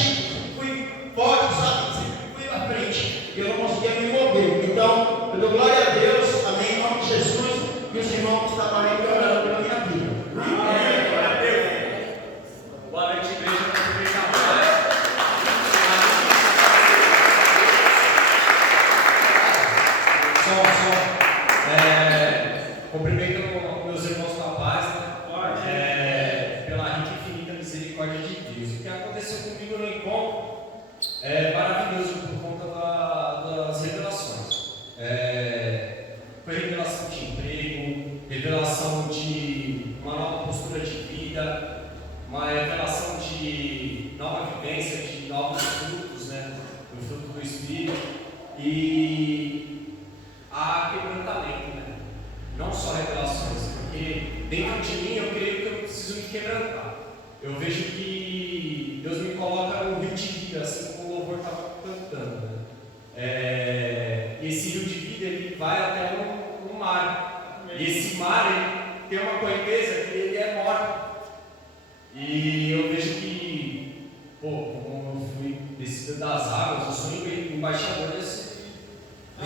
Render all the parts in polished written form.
ativo, sempre fui forte, sabe? Sempre fui à frente. E eu não conseguia me mover. Então, eu dou glória a Deus, amém, em nome de Jesus, e os irmãos estavam ali orando pela minha vida. Amém. Glória a Deus. Boa noite, igreja. Cumprimento meus irmãos com a paz, né? Pela rica e infinita misericórdia de Deus. O que aconteceu comigo no encontro é maravilhoso por conta das revelações. Foi revelação de emprego, revelação de uma nova postura de vida, uma revelação de nova vivência, de novos frutos, né? O fruto do Espírito. E há quebrantamento, né? Não só revelações, porque dentro de mim eu creio que eu preciso me quebrantar. Eu vejo que Deus me coloca no rio de vida, assim como o louvor estava cantando, né? E esse rio de vida ele vai até um mar. E esse mar ele tem uma correnteza que ele é morto. E eu vejo que, como eu fui descido das águas, eu sou embaixador desse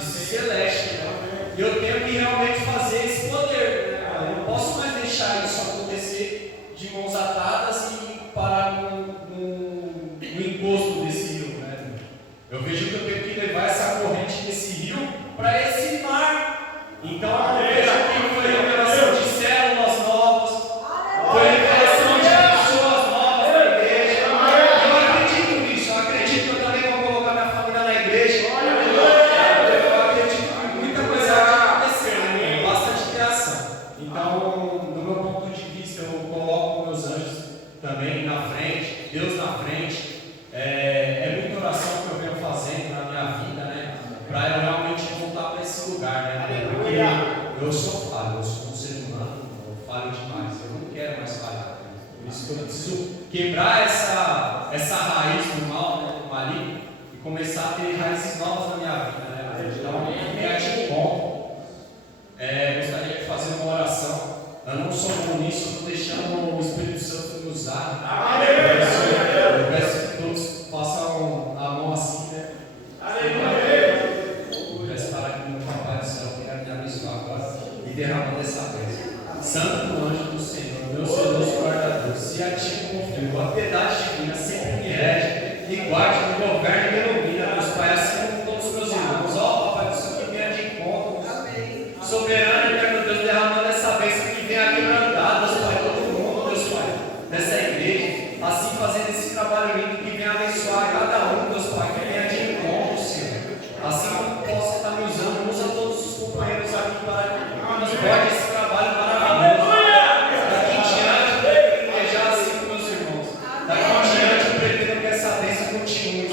celeste, né? E eu tenho que realmente fazer esse poder, né? Eu não posso mais deixar isso acontecer de mãos atadas e parar no encosto desse rio, né? Eu vejo que eu tenho que levar essa corrente desse rio para esse mar. Então eu vejo que foi revelação de células novas, foi revelação de pessoas novas na igreja. Eu acredito nisso, eu acredito que eu também vou colocar minha família na igreja. Eu acredito que muita coisa vai acontecer, né? Bastante criação. Então, do meu ponto de vista, eu coloco meus anjos também na frente, Deus na frente. É muita oração que eu venho fazendo na minha vida, né? Para eu realmente voltar para esse lugar, né? Porque eu sou falho, eu sou um ser humano, eu falho demais, eu não quero mais falhar. Né? Por isso que eu preciso quebrar essa raiz do mal, né? Do maligno, e começar a ter raízes novas na minha vida, né? Então, é de bom. Gostaria de fazer uma oração. Eu não sou bom nisso, eu estou deixando o Espírito Santo me usar. Eu peço que todos façam a mão assim, né? Eu peço para que o meu Papai do céu queira me abençoar agora e derramando essa bênção. Santo anjo do Senhor, meu zeloso guardador, se a ti confio, a piedade divina sempre me rege e guarde, me governe e me ilumina, Deus Pai, assim como todos os meus irmãos. Ó, Papai do céu, que venha de encontro, soberano e eterno Deus, derramando essa bênção que venha a quebrantar, Deus Pai, todo mundo, Deus Pai, nessa igreja, assim fazendo esse trabalho lindo, que venha abençoar cada um, Deus Pai, que venha de encontro, Senhor. Assim como possa estar me usando, usa todos os companheiros aqui para que nos pode esse trabalho maravilhoso. Daqui em diante, eu pretendo já assim com meus irmãos. Daqui em diante, eu pretendo que essa bênção continue.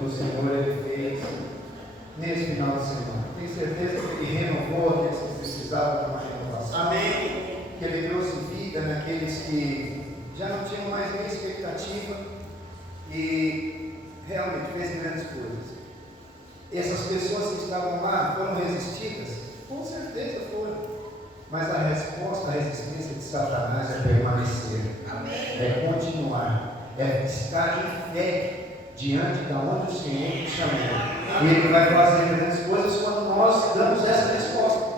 que o Senhor ele fez nesse final de semana. Tenho certeza que Ele renovou aqueles que precisavam de uma renovação. Amém. Que Ele trouxe vida naqueles que já não tinham mais nenhuma expectativa e realmente fez grandes coisas. Essas pessoas que estavam lá foram resistidas? Com certeza foram. Mas a resposta à resistência de Satanás é permanecer. Amém. É continuar. É estar em fé diante de onde o Senhor nos chamou. E Ele vai fazer grandes coisas quando nós damos essa resposta.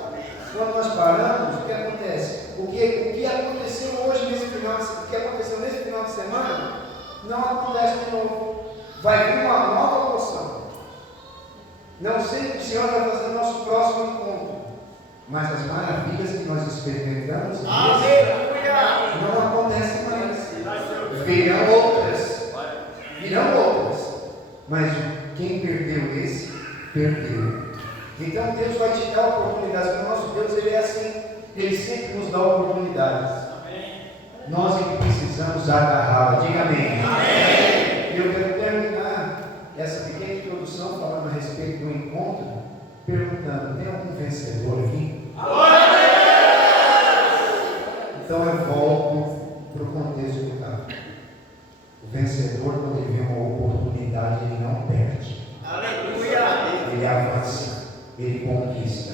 Quando nós paramos, o que acontece? O que aconteceu hoje nesse final de semana, o que aconteceu nesse final de semana, não acontece de novo. Vai vir uma nova porção. Não sei o que o Senhor vai fazer no nosso próximo encontro, mas as maravilhas que nós experimentamos não acontecem mais. Virão outras, mas quem perdeu esse, perdeu. Então Deus vai te dar oportunidades, porque o nosso Deus ele é assim, Ele sempre nos dá oportunidades. Nós é que precisamos agarrá-la. Diga amém. E eu quero terminar essa pequena introdução falando a respeito do encontro, perguntando: tem algum vencedor aqui? Então eu volto para o contexto do caso. O vencedor, quando ele vê uma oportunidade, ele não perde. Aleluia. Ele avança, ele conquista.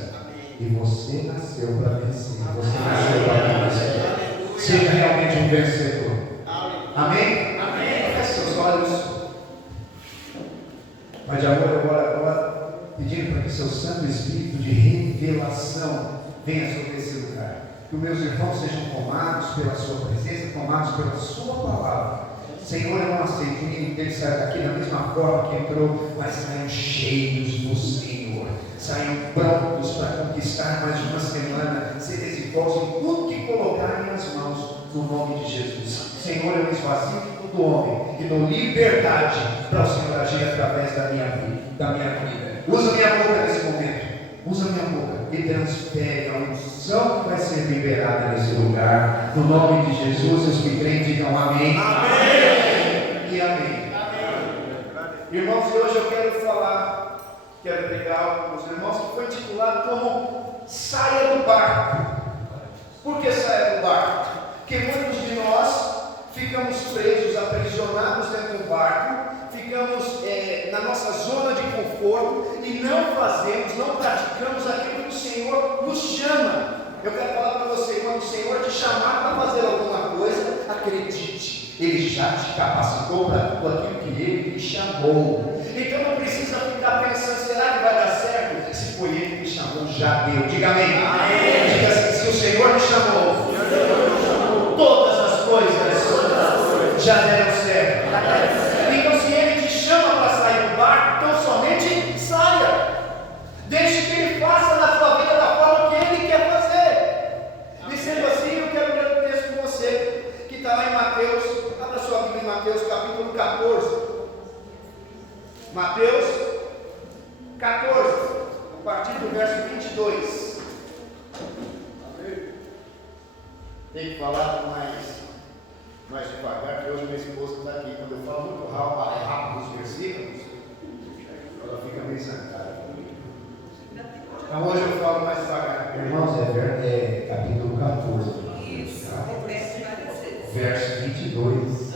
E você nasceu para vencer. Você nasceu para vencer. Seja realmente um vencedor. Amém? Feche seus olhos. Mas de amor, eu oro agora pedindo para que seu Santo Espírito de revelação venha sobre esse lugar. Que os meus irmãos sejam tomados pela sua presença, tomados pela sua palavra. Senhor, eu não aceito que ninguém dele saia daqui da mesma forma que entrou, mas saiam cheios do Senhor. Saiam prontos para conquistar mais uma semana, ser exitosos em tudo que colocarem nas mãos, no nome de Jesus. Senhor, eu me esvazio de todo homem e dou liberdade para o Senhor agir através da minha vida. Usa minha boca nesse momento. Usa minha boca e transfere a unção que vai ser liberada nesse lugar. No nome de Jesus, os que creem digam amém. Amém. E amém. Irmãos, hoje eu quero pregar algo para os irmãos que foi intitulado como Saia do Barco. Por que saia do barco? Porque muitos de nós ficamos presos, aprisionados dentro do barco, ficamos na nossa zona de conforto e não praticamos aquilo que o Senhor nos chama. Eu quero falar para você, quando o Senhor te chamar para fazer alguma coisa, acredite, Ele já te capacitou para tudo aquilo que Ele te chamou. Então não precisa ficar pensando, será que vai dar certo? Se foi Ele que me chamou, já deu. Diga amém. Amém. Diga assim, se o Senhor me chamou, todas as coisas já deram certo. Então se Ele te chama para sair do barco, então somente saia. Deixe que Ele faça na sua vida da forma que Ele quer fazer. E sendo assim, eu quero ler um texto com você, que está lá em Mateus. Abra sua Bíblia em Mateus capítulo 14. Mateus 14, a partir do verso 22. Tem que falar mais devagar, porque hoje minha esposa está aqui. Quando eu falo muito rápido os versículos, ela fica meio zancada. Então hoje eu falo mais devagar. Irmãos, é capítulo 14. Verso 22.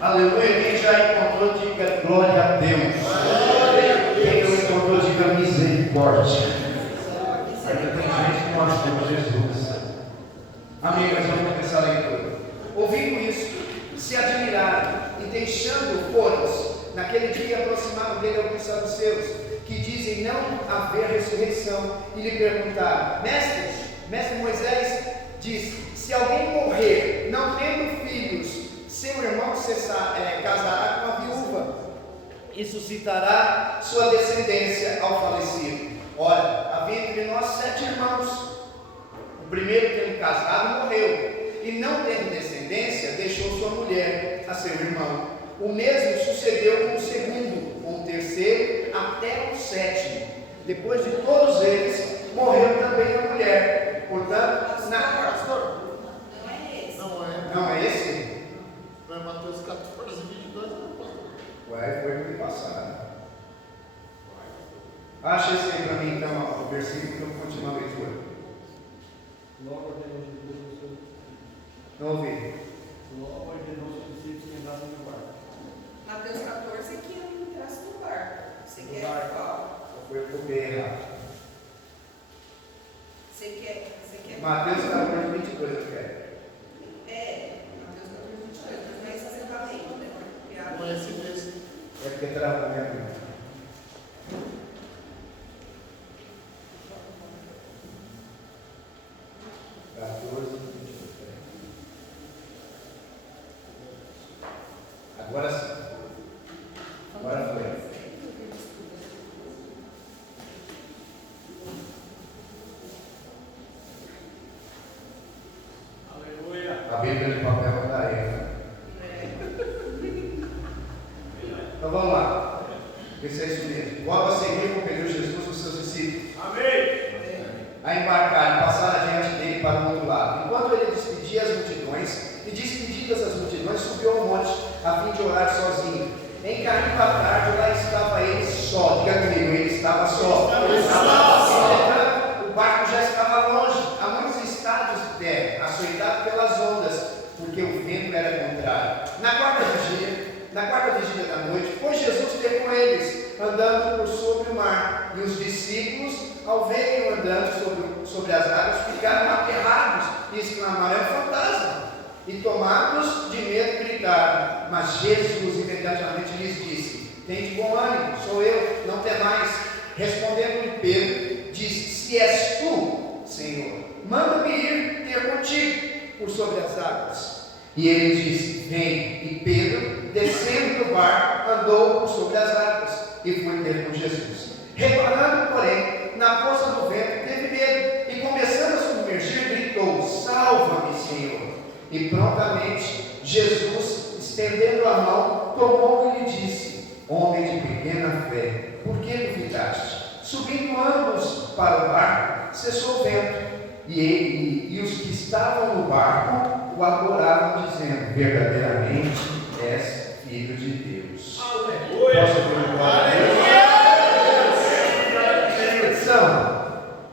Aleluia. Quem já encontrou, diga glória a Deus. Quem não encontrou, diga misericórdia. Porque tem gente que não achou Jesus. Amigas, vamos começar a leitura. Ouvindo isso, se admiraram e deixando foram naquele dia aproximaram dele alguns saduceus, que dizem não haver ressurreição, e lhe perguntaram: mestre Moisés disse: se alguém morrer não tendo filhos, seu irmão casará com a viúva e suscitará sua descendência ao falecido. Ora, havia entre nós 7 irmãos. O primeiro, tendo casado, morreu, e não tendo descendência, deixou sua mulher a seu irmão. O mesmo sucedeu com o segundo, com o terceiro, até o 7º. Depois de todos eles, morreu também a mulher. Portanto, Não é esse. não é esse? Não é Mateus 14, 22, não. Ué, foi no passado. Acha esse aí para mim, então, o versículo que eu vou continuar a leitura. Logo ordenou Jesus aos seus Não ouvi. Logo ordenou aos seus discípulos que entrassem no barco. Mateus 14 que não entrasse no barco. Você No quer barco. qual? Foi o bem errado. Você quer Mateus 14, 22, eu quero. Mateus 14, 22. Mas não é esse que você está lendo, né? Porque a- Não é esse mesmo. É porque travou minha vida. Agora sim. Agora foi. Aleluia. A Bíblia de papel da Eva. Então vamos lá. Esse é isso mesmo. Logo a seguir, compeliu Jesus os seus discípulos a embarcar e passar adiante dele para o outro lado. Enquanto ele despedia as multidões, e despedidas as multidões, subiu ao monte, a fim de orar sozinho. Em caminho à tarde, lá estava ele só. Diga comigo, ele estava só. O barco já estava longe, a muitos estádios de terra, açoitado pelas ondas, porque o vento era contrário. Na quarta vigília da noite, foi Jesus ter com eles, andando por sobre o mar. E os discípulos, ao verem-o andando sobre as águas, ficaram aterrados e exclamaram: é um fantasma! E tomados de medo, gritaram. Mas Jesus imediatamente lhes disse: tende bom ânimo, sou eu, não temais. Respondendo-lhe Pedro, disse: se és tu, Senhor, manda-me ir ter contigo por sobre as águas. E ele disse: vem. E Pedro, descendo do barco, andou por sobre as águas e foi ter com Jesus. Reparando, porém, na força do vento, teve medo e, começando a submergir, gritou: salva-me, Senhor. E prontamente Jesus, estendendo a mão, tomou-o e lhe disse: homem de pequena fé, por que duvidaste? Subindo ambos para o barco, cessou o vento, e os que estavam no barco o adoravam, dizendo: verdadeiramente és filho de Deus. Posso ouvir um glória a Deus?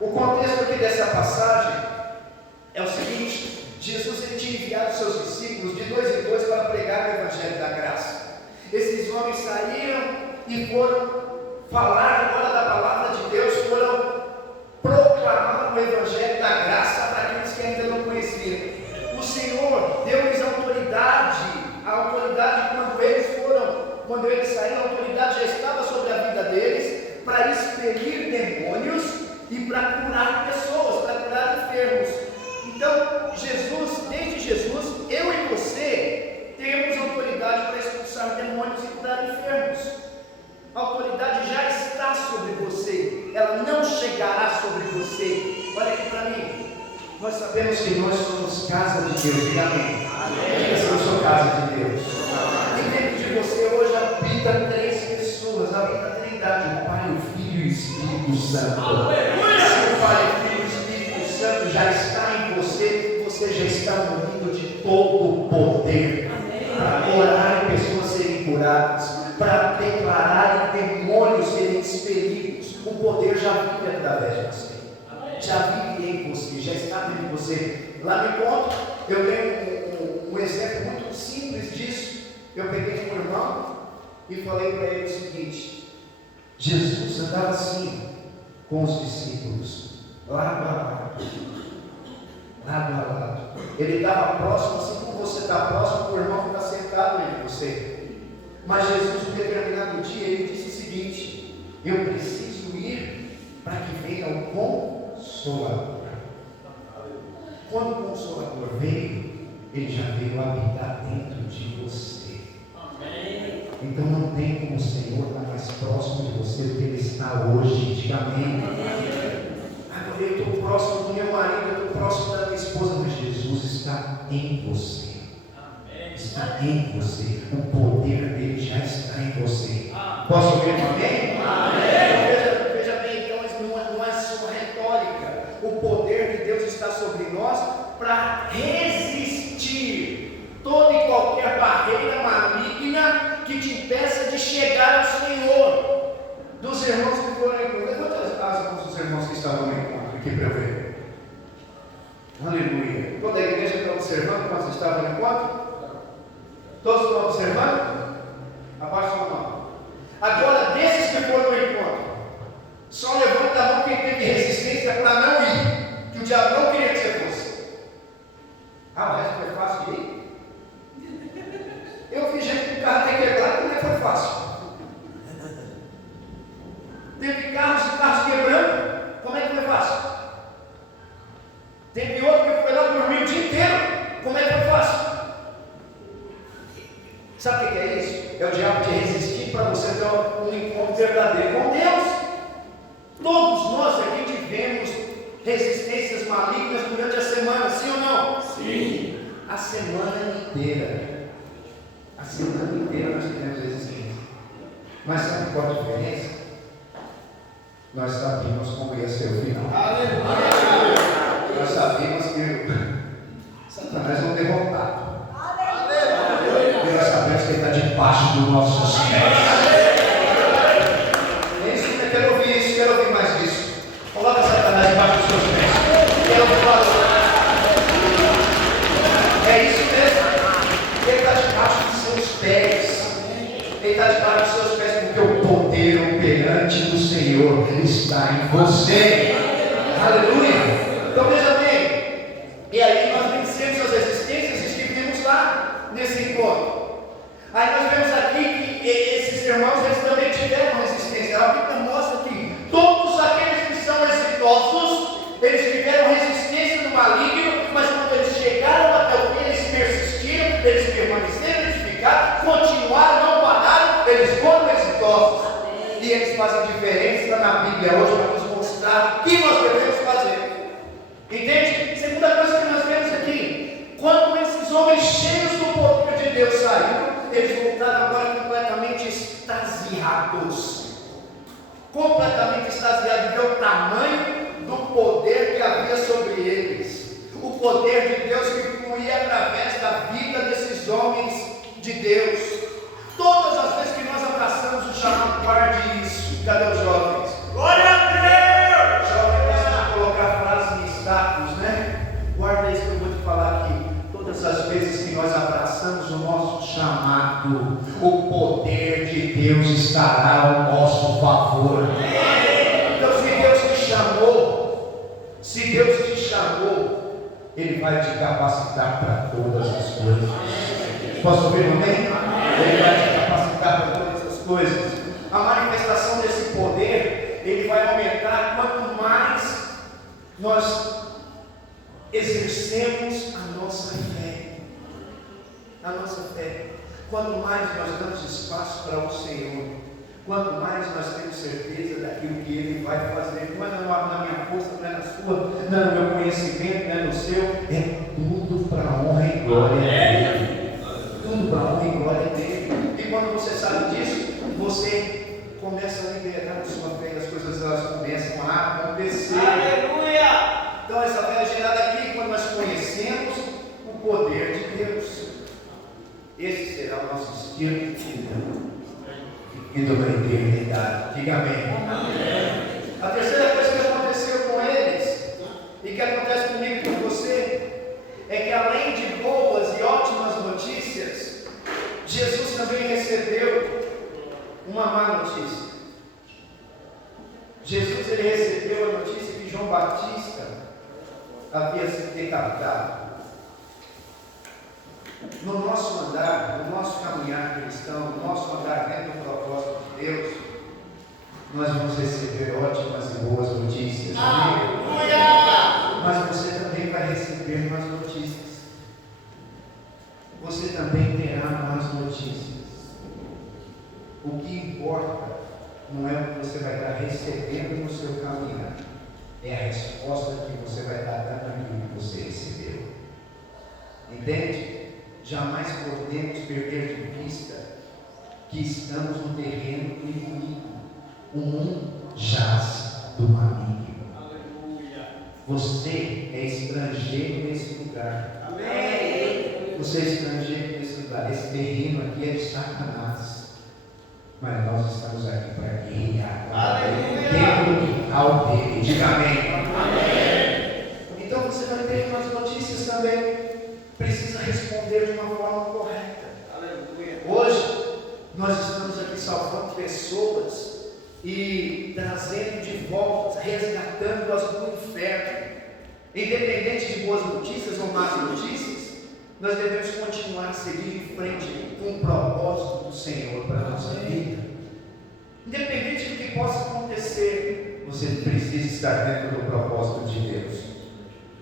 O contexto aqui dessa passagem é o seguinte: Jesus ele tinha enviado seus discípulos de dois em dois para pregar o Evangelho da Graça. Esses homens saíram e foram falar agora da palavra de Deus, foram proclamar o Evangelho da Graça para aqueles que ainda não conheciam. O Senhor deu-lhes autoridade, a autoridade quando eles saíram, a autoridade já estava sobre a vida deles para expelir demônios e para curar pessoas, para curar enfermos. Então, desde Jesus, eu e você temos autoridade para expulsar demônios e curar enfermos. A autoridade já está sobre você, ela não chegará sobre você. Olha aqui para mim, nós sabemos que nós somos casa de Deus. Diga amém. Diga se eu sou casa de Deus. E dentro de você hoje habita três pessoas, habita a Trindade: o Pai, o Filho e o Espírito Santo. Se o Pai, o Filho e o Espírito Santo já está em você, você já está munido de todo o poder para orar e pessoas serem curadas, para declarar demônios serem expelidos. O poder já vive através de você, já vive em você, já está dentro de você. Lá no encontro, eu tenho um exemplo muito simples disso. Eu peguei um irmão e falei para ele o seguinte: Jesus andava assim com os discípulos, lado a lado, lado a lado. Ele estava próximo, assim como você está próximo, o irmão que está sentado entre você. Mas Jesus, em determinado dia, ele disse o seguinte: eu preciso ir para que venha o Consolador. Quando o Consolador veio, ele já veio habitar dentro de você. Então não tem como o Senhor estar mais próximo de você do que Ele está hoje. Diga amém. Agora eu estou próximo do meu marido, eu estou próximo da minha esposa, mas Jesus está em você. Está em você. O poder dele já está em você. Posso ouvir um amém? Veja bem, então não é só retórica. O poder de Deus está sobre nós para resistir toda e qualquer barreira maligna que te impeça de chegar ao Senhor. Dos irmãos que foram ao encontro. Levanta as mãos dos irmãos que estavam no encontro aqui para eu ver. Aleluia. Toda a igreja está observando quando vocês estavam no encontro? Todos estão observando? Abaixa a mão. Agora, desses que foram no encontro, só levanta a mão quem teve resistência para não ir, que o diabo não queria que você fosse. Ah, o resto foi fácil de ir? Eu vi gente com o carro até quebrado, como é que foi fácil? Teve carros e carros quebrando, como é que foi fácil? Teve outro que foi lá dormir o dia inteiro, como é que foi fácil? Sabe o que é isso? É o diabo te resistir para você ter um encontro verdadeiro com Deus. Todos nós aqui tivemos resistências malignas durante a semana, sim ou não? Sim. A semana inteira. A semana inteira nós tivemos resistência. Mas sabe qual a diferença? Nós sabíamos como ia ser o final. Aleluia! Nós sabíamos que Satanás não derrotado. E nós sabemos que ele está debaixo dos nossos pés. É isso que eu quero ouvir, isso, quero ouvir mais disso. Coloca Satanás debaixo dos seus pés. Quero ouvir. É isso mesmo. Ele está debaixo dos seus pés. Ele está debaixo dos seus pés porque o poder operante do Senhor está em você. Aleluia. Então veja bem. E aí nós vencemos as resistências e estivemos lá nesse encontro. Aí nós vemos aqui que esses irmãos eles também tiveram resistência. A Bíblia mostra que todos aqueles que são exitosos, eles tiveram resistência do maligno, mas quando eles chegaram até o fim, eles persistiram, eles permaneceram, eles ficaram, continuaram, não pararam, eles foram exitosos. E eles fazem diferença na Bíblia hoje para nos mostrar o que nós devemos fazer. Entende? Segunda coisa que nós vemos aqui, quando esses homens cheios do poder de Deus saíram, eles voltaram agora completamente extasiados. Completamente extasiados de ver o tamanho do poder que havia sobre eles. O poder de Deus que fluía através da vida desses homens de Deus. Todas as vezes que nós abraçamos o chamado, guarde isso. Cadê os jovens? Glória a Deus! Jovens gostam de colocar frases em status, né? Guarda isso que eu vou te falar aqui. Todas as vezes que nós abraçamos o nosso chamado, o poder de Deus estará ao nosso favor. Então, se Deus te chamou, Ele vai te capacitar para todas as coisas. Posso ouvir um amém? Ele vai te capacitar para todas as coisas. A manifestação desse poder, ele vai aumentar quanto mais nós exercemos a nossa fé. A nossa fé. Quanto mais nós damos espaço para o Senhor, quanto mais nós temos certeza daquilo que Ele vai fazer, não é na minha força, não é na sua, não é no meu conhecimento, não é no seu, é tudo para a honra e glória dele. Tudo para a honra e glória dele. E quando você sabe disso, você começa a liberar a sua fé e as coisas elas começam a acontecer. Aleluia! Então essa fé é gerada aqui quando nós conhecemos o poder de Deus. Esse será o nosso estilo de vida e de uma eternidade. Diga amém. Amém. A terceira coisa que aconteceu com eles e que acontece comigo e com você é que além de boas e ótimas notícias, Jesus também recebeu uma má notícia. Jesus ele recebeu a notícia que João Batista havia sido decapitado. No nosso andar, no nosso caminhar cristão, no nosso andar dentro do propósito de Deus, nós vamos receber ótimas e boas notícias. Aleluia! Mas você também vai receber más notícias. Você também terá más notícias. O que importa não é o que você vai estar recebendo no seu caminhar, é a resposta que você vai estar dando naquilo que você recebeu. Entende? Jamais podemos perder de vista que estamos no terreno do inimigo. O mundo jaz do maligno. Aleluia. Você é estrangeiro nesse lugar. Amém. Você é estrangeiro nesse lugar. claro, esse terreno aqui é de Satanás. Mas nós estamos aqui para guerrear dentro do quintal dele. Diga amém. Então você vai ter umas notícias também. Precisa responder de uma forma correta. Hoje, nós estamos aqui salvando pessoas e trazendo de volta, resgatando-as do inferno. Independente de boas notícias ou más notícias, nós devemos continuar a seguir em frente com o propósito do Senhor para a nossa vida. Independente do que possa acontecer, você precisa estar dentro do propósito de Deus.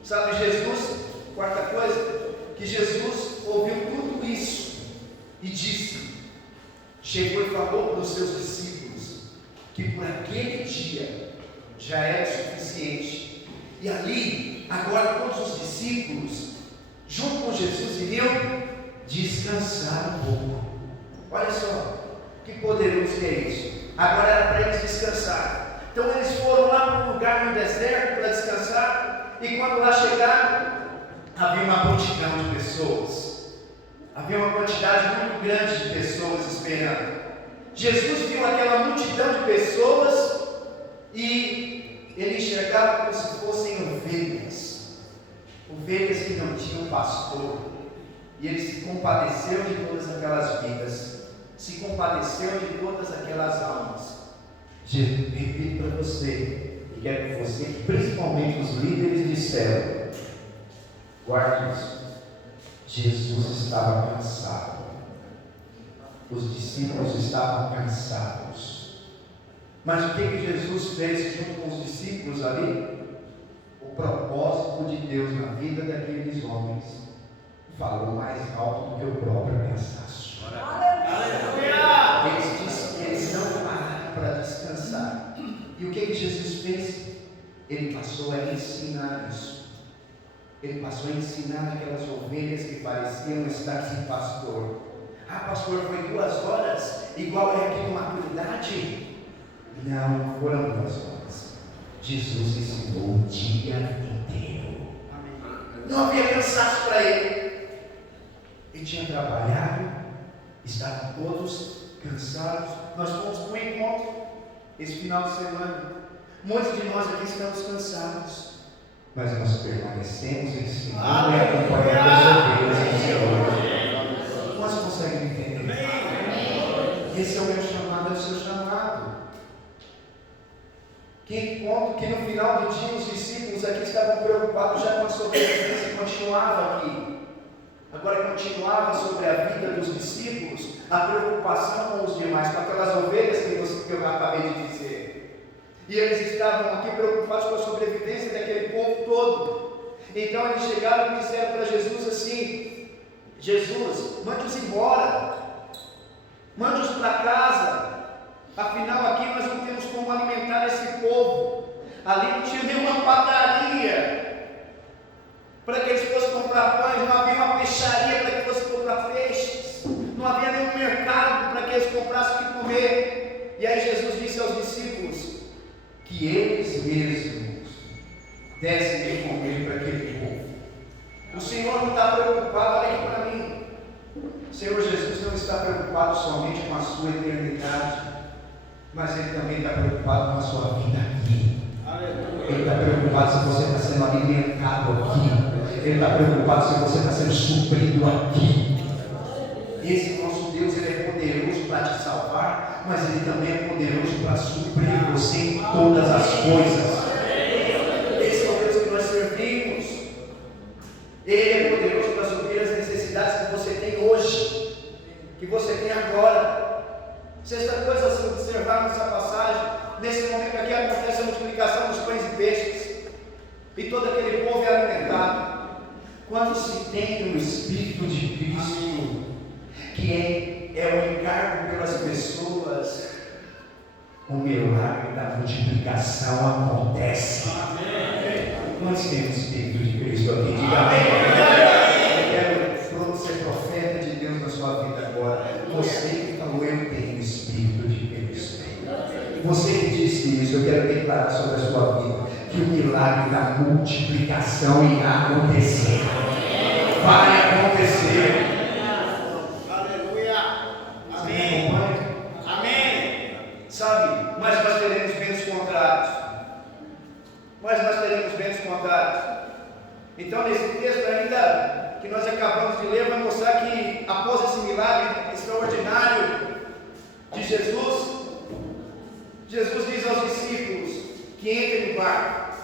Sabe, Jesus, quarta coisa, que Jesus ouviu tudo isso e disse, chegou e falou para os seus discípulos, que por aquele dia já era suficiente. E ali, agora todos os discípulos, junto com Jesus, iriam descansar um pouco. Olha só, que poderoso que é isso. Agora era para eles descansar. Então eles foram lá para um lugar no deserto para descansar. E quando lá chegaram, havia uma multidão de pessoas. Havia uma quantidade muito grande de pessoas esperando. Jesus viu aquela multidão de pessoas e ele enxergava como se fossem ovelhas. Ovelhas que não tinham pastor. E ele se compadeceu de todas aquelas vidas. Se compadeceu de todas aquelas almas. Repito para você, e quero que você, principalmente os líderes de célula, guarde isso. Jesus estava cansado. Os discípulos estavam cansados. Mas o que Jesus fez junto com os discípulos ali? O propósito de Deus na vida daqueles homens falou mais alto do que o próprio cansaço. Eles não pararam para descansar. E o que Jesus fez? Ele passou a ensinar isso. Ele passou a ensinar aquelas ovelhas que pareciam estar sem pastor. Ah, pastor, foi 2 horas, igual é aqui numa maturidade? Não, foram 2 horas. Jesus ensinou o dia inteiro. Não havia cansaço para ele. Ele tinha trabalhado, estavam todos cansados. Nós fomos para um encontro esse final de semana. Muitos de nós aqui estamos cansados, mas nós permanecemos ensinando e acompanhando as ovelhas do Senhor. Nós conseguimos entender? Esse é o meu chamado, é o seu chamado. Que encontro que no final do dia os discípulos aqui estavam preocupados já com a sobrevivência, continuava aqui. Agora continuava sobre a vida dos discípulos a preocupação com os demais, com aquelas ovelhas que eu acabei de dizer. E eles estavam aqui preocupados com a sobrevivência daquele povo todo. Então eles chegaram e disseram para Jesus assim: Jesus, mande-os embora, mande-os para casa. Afinal aqui nós não temos como alimentar esse povo. Ali não tinha nenhuma padaria para que eles fossem comprar pães, não havia uma peixaria para que fossem comprar peixes, não havia nenhum mercado para que eles comprassem o que comer. E aí Jesus disse aos discípulos que eles mesmos dessem de comer para aquele povo. O Senhor não está preocupado, olha aqui para mim. O Senhor Jesus não está preocupado somente com a sua eternidade, mas Ele também está preocupado com a sua vida aqui. Ele está preocupado se você está sendo alimentado aqui. Ele está preocupado se você está sendo suprido aqui. Esse nosso Deus, Ele é poderoso para te salvar, mas Ele também é poderoso para suprir você em todas as coisas. Esse é o Deus que nós servimos. Ele é poderoso para suprir as necessidades que você tem hoje, que você tem agora. Sexta coisa a se observar nessa passagem, nesse momento aqui acontece a multiplicação dos pães e peixes, e todo aquele povo é alimentado. Quando se tem o Espírito de Cristo, que é o encargo pelas pessoas, o milagre da multiplicação acontece. Nós temos o Espírito de Cristo aqui, diga amém. Eu quero pronto ser profeta de Deus na sua vida agora. Você que falou, eu tenho o Espírito de Cristo. Você que disse isso, eu quero declarar sobre a sua vida que o milagre da multiplicação irá acontecer. Vai acontecer. Jesus diz aos discípulos que entrem no barco.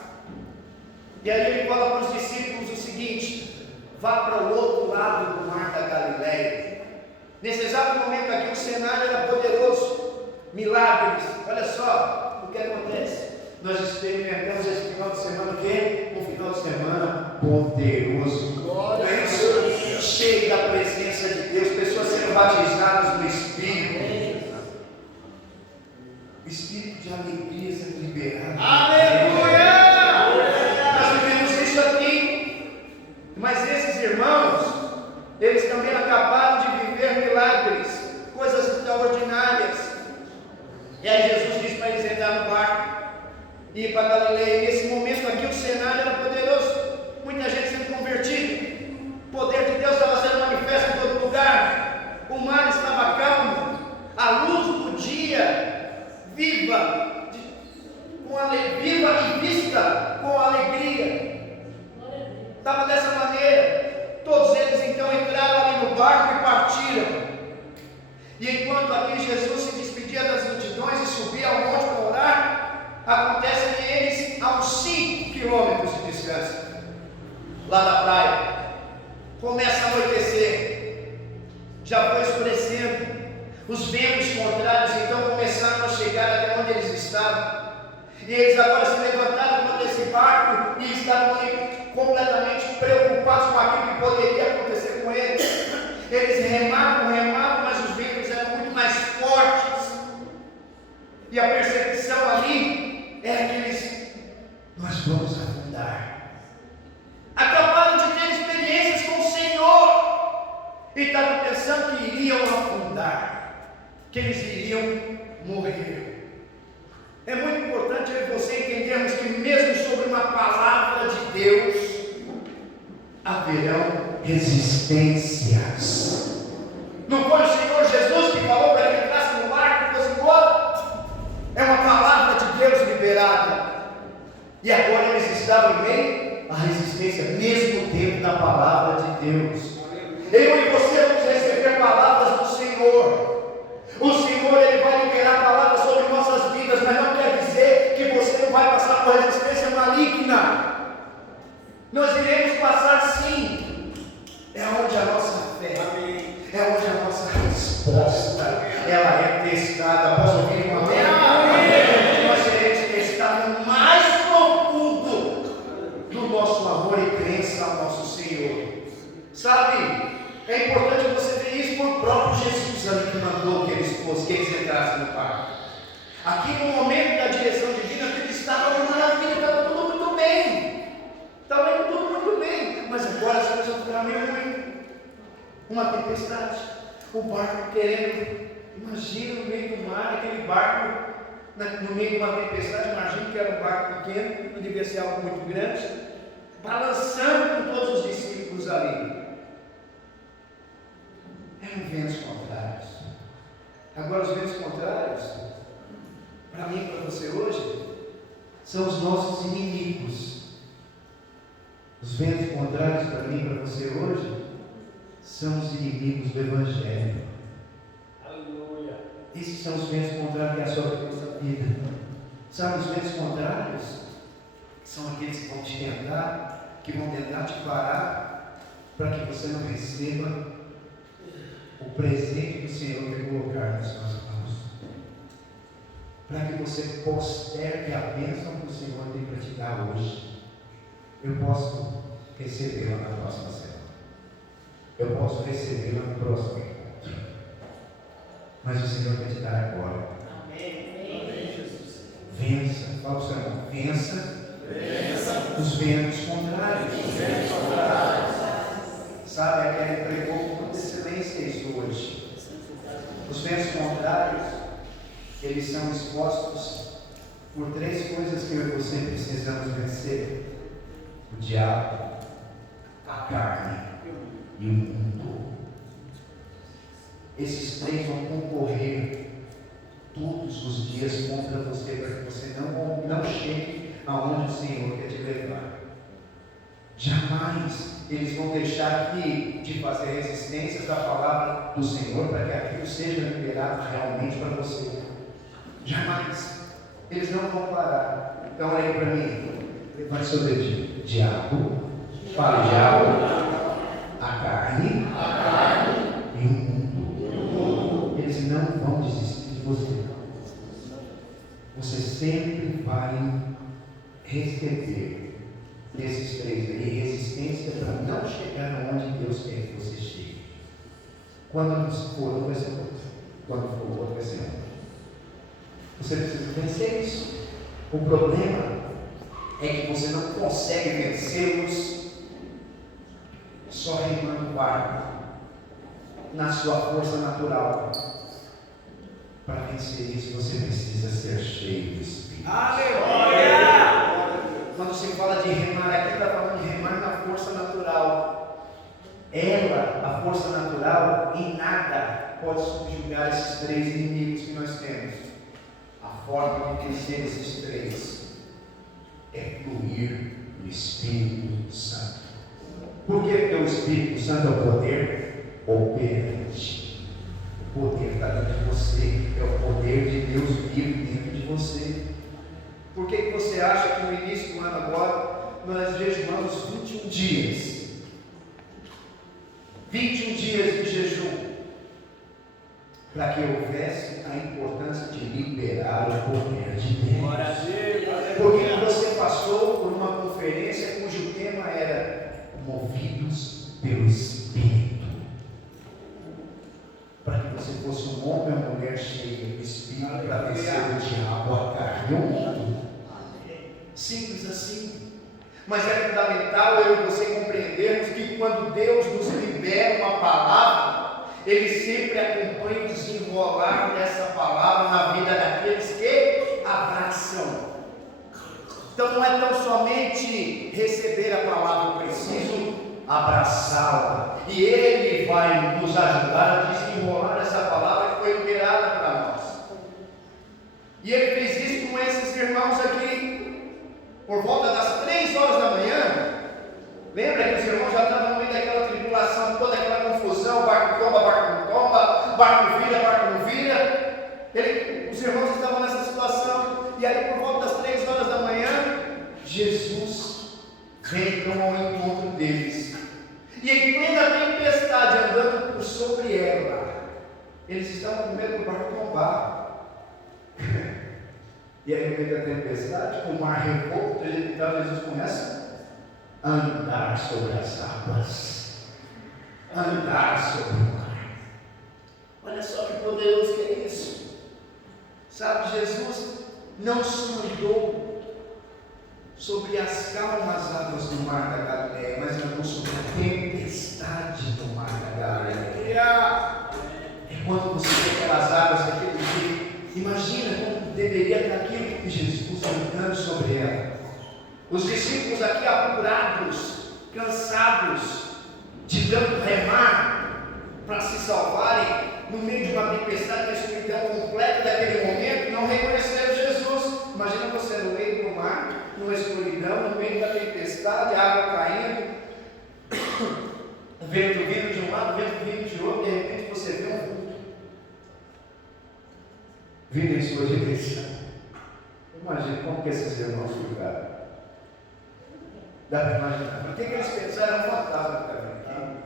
E aí ele fala para os discípulos o seguinte: vá para o outro lado do mar da Galileia. Nesse exato momento aqui o cenário era poderoso, milagres. Olha só o que acontece. Nós experimentamos esse final de semana o quê? Um final de semana poderoso. Glória a Deus. Cheio da presença de Deus, pessoas sendo batizadas no Espírito. O Espírito de alegria sendo liberado. Aleluia! Nós vivemos isso aqui. Mas esses irmãos, eles também acabaram de viver milagres, coisas extraordinárias. E aí Jesus disse para eles entrar no barco e ir para Galileia. E nesse momento aqui o cenário era poderoso. Muita gente sendo convertida. O poder de Deus estava sendo manifesto em todo lugar. O mar estava calmo. A luz do dia viva, viva e vista com alegria. Estava dessa maneira. Todos eles então entraram ali no barco e partiram. E enquanto aqui Jesus se despedia das multidões e subia ao monte para orar, acontece que eles a uns 5 quilômetros de distância, lá da praia, começa a anoitecer, já foi escurecendo, os ventos contrários então começaram a chegar até onde eles estavam, e eles agora se levantaram contra esse barco e estavam ali completamente preocupados com aquilo que poderia acontecer com eles. Eles remavam, mas os ventos eram muito mais fortes, e a percepção ali era que nós vamos afundar. Acabaram de ter experiências com o Senhor e estavam pensando que iriam afundar, que eles iriam morrer. É muito importante eu e você entendermos que mesmo sobre uma palavra de Deus haverão resistências. Não foi o Senhor Jesus que falou para que entrasse no barco e fosse embora? É uma palavra de Deus liberada. E agora eles estavam em meio à resistência, mesmo dentro da palavra de Deus. Eu e você vamos receber palavras do Senhor. O Senhor, Ele vai liberar palavras sobre nossas vidas, mas não quer dizer que você não vai passar por resistência maligna. Nós iremos passar sim. É onde a nossa fé, é onde a nossa resposta, ela é testada. Posso ouvir um amém? Amém. Nós seremos testados no mais profundo do nosso amor e crença ao nosso Senhor. Sabe, é importante você ver isso por próprio Jesus ali que mandou que eles entrassem no barco. Aqui no momento da direção divina, eles estavam numa maravilha, estava tudo muito bem. Estava indo tudo muito bem, mas agora as coisas ficaram meio ruim. Uma tempestade, o barco querendo, imagina no meio do mar, aquele barco, no meio de uma tempestade, imagina que era um barco pequeno, não devia ser algo muito grande, balançando com todos os discípulos ali. Eram ventos contrários. Agora os ventos contrários, para mim e para você hoje, são os nossos inimigos. Os ventos contrários para mim e para você hoje são os inimigos do Evangelho. Aleluia. Esses são os ventos contrários que assolam a nossa vida. Sabe, os ventos contrários são aqueles que vão te tentar, que vão tentar te parar, para que você não receba o presente que o Senhor quer colocar nas suas mãos. Para que você postergue a bênção que o Senhor tem para te dar hoje. Eu posso recebê-la na próxima semana. Eu posso recebê-la no próximo encontro. Mas o Senhor quer te dar agora. Amém. Vença. Fala para o seu irmão. Vença os ventos contrários. Sabe, a Kelly pregou com muita excelência isso hoje. Os ventos contrários, eles são expostos por 3 coisas que eu e você precisamos vencer. O diabo, a carne e o mundo. Esses 3 vão concorrer todos os dias contra você, para que você não chegue aonde o Senhor quer te levar. Jamais eles vão deixar de fazer resistências à palavra do Senhor para que aquilo seja liberado realmente para você. Jamais. Eles não vão parar. Então olha aí para mim. Levante seu dedinho. Diabo. Fala, diabo. A carne. E o mundo. Eles não vão desistir de você. Você sempre vai receber desses três aí resistência para não chegar onde Deus quer que você chegue. Quando for um, vai ser outro. Quando for outro, vai ser outro. Você precisa vencer isso. O problema é que você não consegue vencê-los só remando o barco na sua força natural. Para vencer isso, você precisa ser cheio do Espírito. Aleluia! Quando se fala de remar aqui, está falando de remar na força natural. Ela, a força natural, em nada pode subjugar esses três inimigos que nós temos. A forma de vencer esses três é fluir no Espírito Santo. Por que o Espírito Santo é o poder operante? O poder está dentro de você, é o poder de Deus vivo dentro de você. Por que você acha que no início do ano agora nós jejuamos 21 dias? 21 dias de jejum. Para que houvesse a importância de liberar o poder de Deus. Porque você passou por uma conferência cujo tema era movidos pelo Espírito. Para que você fosse um homem ou mulher cheio do Espírito para vencer o diabo, a carne e o mundo. Simples assim. Mas é fundamental eu e você compreendermos que quando Deus nos libera uma palavra, Ele sempre acompanha o desenrolar dessa palavra na vida daqueles que abraçam. Então não é tão somente receber a palavra, eu preciso abraçá-la. E Ele vai nos ajudar a desenrolar essa palavra que foi liberada para nós. E Ele fez isso com esses irmãos aqui. Por volta das 3 horas da manhã, lembra que os irmãos já estavam no meio daquela tribulação, toda aquela confusão, barco tomba, barco não tomba, barco vira, barco não vira. Os irmãos estavam nessa situação, e aí por volta das 3 horas da manhã, Jesus vem ao encontro deles. E em plena tempestade, andando por sobre ela, eles estavam com medo do barco tombar. E aí, no meio da tempestade, com o mar revolto, Jesus começa a andar sobre as águas, andar sobre o mar. Olha só que poderoso que é isso. Sabe, Jesus não só andou sobre as calmas águas do mar da Galileia, mas andou sobre a tempestade do mar da Galileia. É quando você vê aquelas águas daquele dia. Imagina como deveria estar aquilo que Jesus andando sobre ela. Os discípulos aqui apurados, cansados, de tanto remar para se salvarem, no meio de uma tempestade, de escuridão completa daquele momento, não reconheceram Jesus. Imagina você no meio do mar, numa escuridão, no meio da tempestade, água caindo, vento vindo de um lado, vento vindo de outro, de repente você vê um vulto vindo em sua direção. Imagina como que esses irmãos ficaram. Dá para imaginar. Por que eles pensaram um fantasma que estava aqui?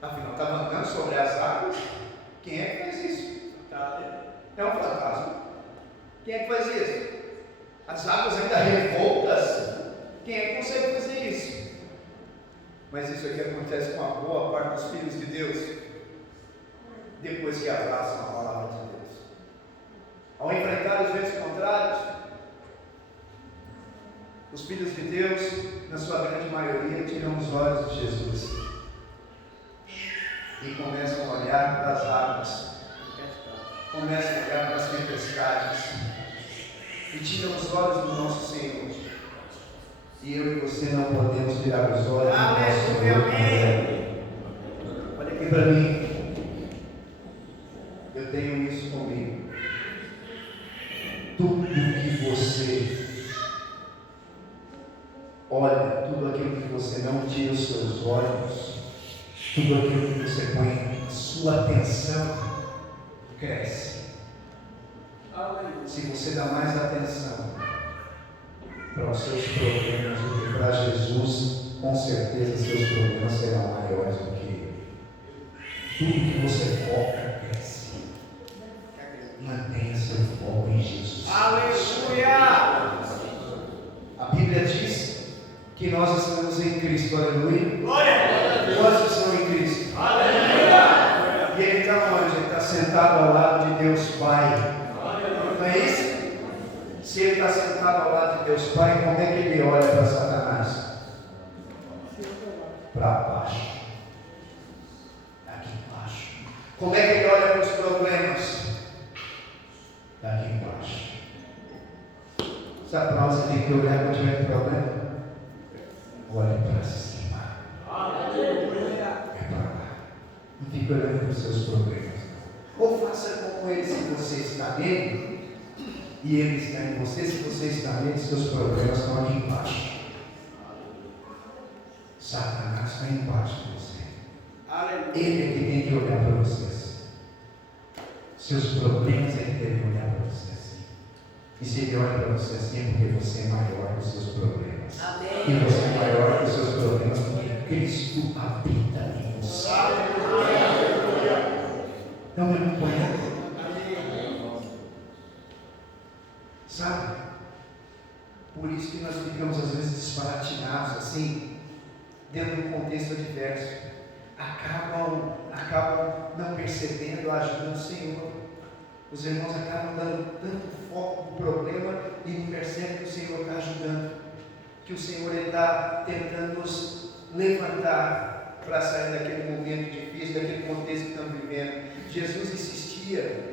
Afinal, estava andando sobre as águas. Quem é que faz isso? É um fantasma. Quem é que faz isso? As águas ainda revoltas. Quem é que consegue fazer isso? Mas isso aqui acontece com a boa parte dos filhos de Deus, depois que abraçam a palavra de Deus. Ao enfrentar os ventos contrários, os filhos de Deus, na sua grande maioria, tiram os olhos de Jesus e começam a olhar para as águas, começam a olhar para as tempestades e tiram os olhos do nosso Senhor. E eu e você não podemos tirar os olhos do nosso Senhor. Olha aqui para mim, eu tenho isso comigo. Tudo que você olha, tudo aquilo que você não tira os seus olhos, tudo aquilo que você põe a sua atenção, cresce. Se você dá mais atenção para os seus problemas do que para Jesus, com certeza seus problemas serão maiores do que ele. Tudo que você foca cresce. Mantenha seu foco em Jesus. Aleluia! A Bíblia diz que nós estamos em Cristo. Aleluia! Glória a Deus! Quantos estão em Cristo? Aleluia! E ele está onde? Ele está sentado ao lado de Deus Pai. Não é isso? Se ele está sentado ao lado de Deus Pai, como é que ele olha para Satanás? Para baixo. Aqui embaixo. Como é que ele olha para os problemas? Daqui embaixo. Sabe para onde você tem que olhar quando tiver problema? Olhe para cima. É para lá. Não fique olhando para os seus problemas. Ou faça como ele, se você está nele, e ele está em você. Se você está nele, seus problemas estão aqui embaixo. Satanás está embaixo de você. Ele é que tem que olhar para vocês. Seus problemas ele tem que olhar para você assim. E se ele olha para você assim, é porque você é maior que os seus problemas. Amém. E você é maior que os seus problemas, porque Cristo habita em você. Então me acompanha. Sabe? Por isso que nós ficamos às vezes desbaratinados assim, dentro de um contexto adverso. Acabam não percebendo a ajuda do Senhor. Os irmãos acabam dando tanto foco no problema e não percebem que o Senhor está ajudando, que o Senhor está tentando nos levantar para sair daquele momento difícil, daquele contexto que estamos vivendo. Jesus insistia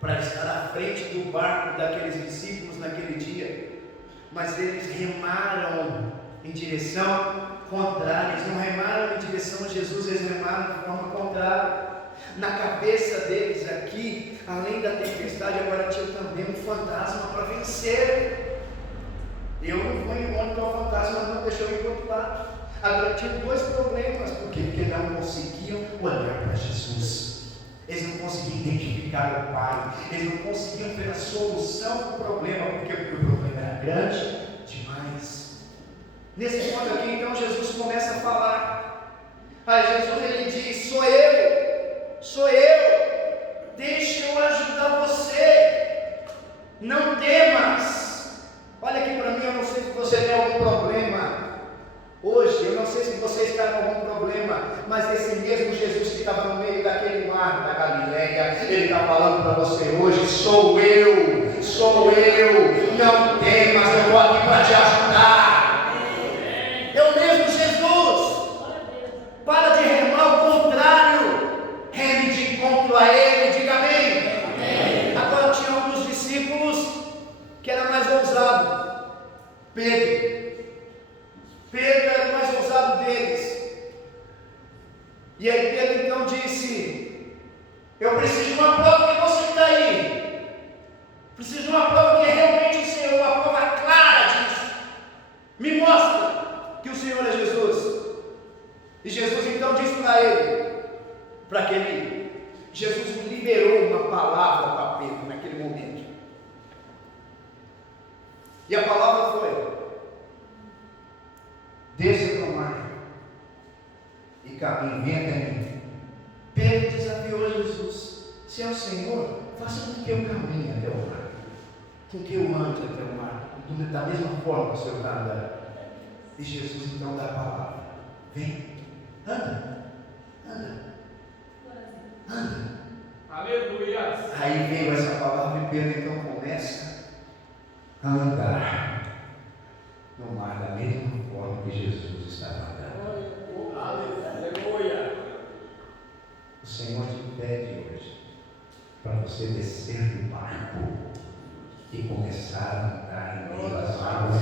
para estar à frente do barco daqueles discípulos naquele dia, mas eles remaram em direção contrária. Eles não remaram em direção a Jesus, eles remaram de forma contrária. Na cabeça deles aqui, além da tempestade, agora tinha também um fantasma para vencer. Eu não vou embora, então o fantasma não deixou eu ir para o outro lado. Agora tinha dois problemas, porque não conseguiam olhar para Jesus. Eles não conseguiam identificar o Pai, eles não conseguiam ver a solução para o problema, porque o problema era grande demais. Nesse ponto aqui, então, Jesus começa a falar. Aí Jesus ele diz: sou eu, deixa eu ajudar você, não temas. Olha aqui para mim, eu não sei se você tem algum problema hoje, eu não sei se você está com algum problema, mas esse mesmo Jesus que estava no meio daquele mar da Galileia, ele está falando para você hoje: sou eu, não temas, eu estou aqui para te ajudar. Eu mesmo, Jesus. Para de remar ao contrário, reme de encontro a ele, diga amém. Agora tinha um dos discípulos que era mais ousado, Pedro era o mais ousado deles. E aí Pedro então disse: eu preciso de uma prova que você está aí. Preciso de uma prova que é realmente o Senhor, uma prova clara disso. Me mostra que o Senhor é Jesus. E Jesus então disse para ele, Jesus liberou uma palavra para Pedro naquele momento. E a palavra foi: desça para o mar e caminhe, venha até mim. Pedro desafiou Jesus: se é o Senhor, faça com que eu caminhe até o mar, com que eu ande até o mar, da mesma forma que o Senhor está andando. E Jesus então dá a palavra: vem, anda. Aleluia. Aí veio essa palavra e Pedro então começa a andar no mar da mesma forma que Jesus estava andando. Aleluia. O Senhor te pede hoje para você descer do barco e começar a andar em meio às águas.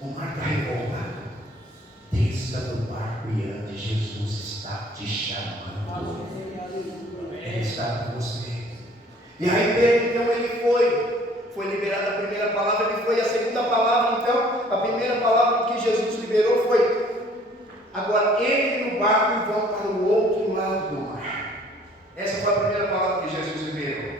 O mar está revoltado. Desça do barco e ande. Jesus está te chamando. Ele está com você. E aí Pedro então ele foi liberada a primeira palavra, ele foi a segunda palavra. Então, a primeira palavra que Jesus liberou foi: agora entre no barco e vão para o outro lado do mar. Essa foi a primeira palavra que Jesus liberou.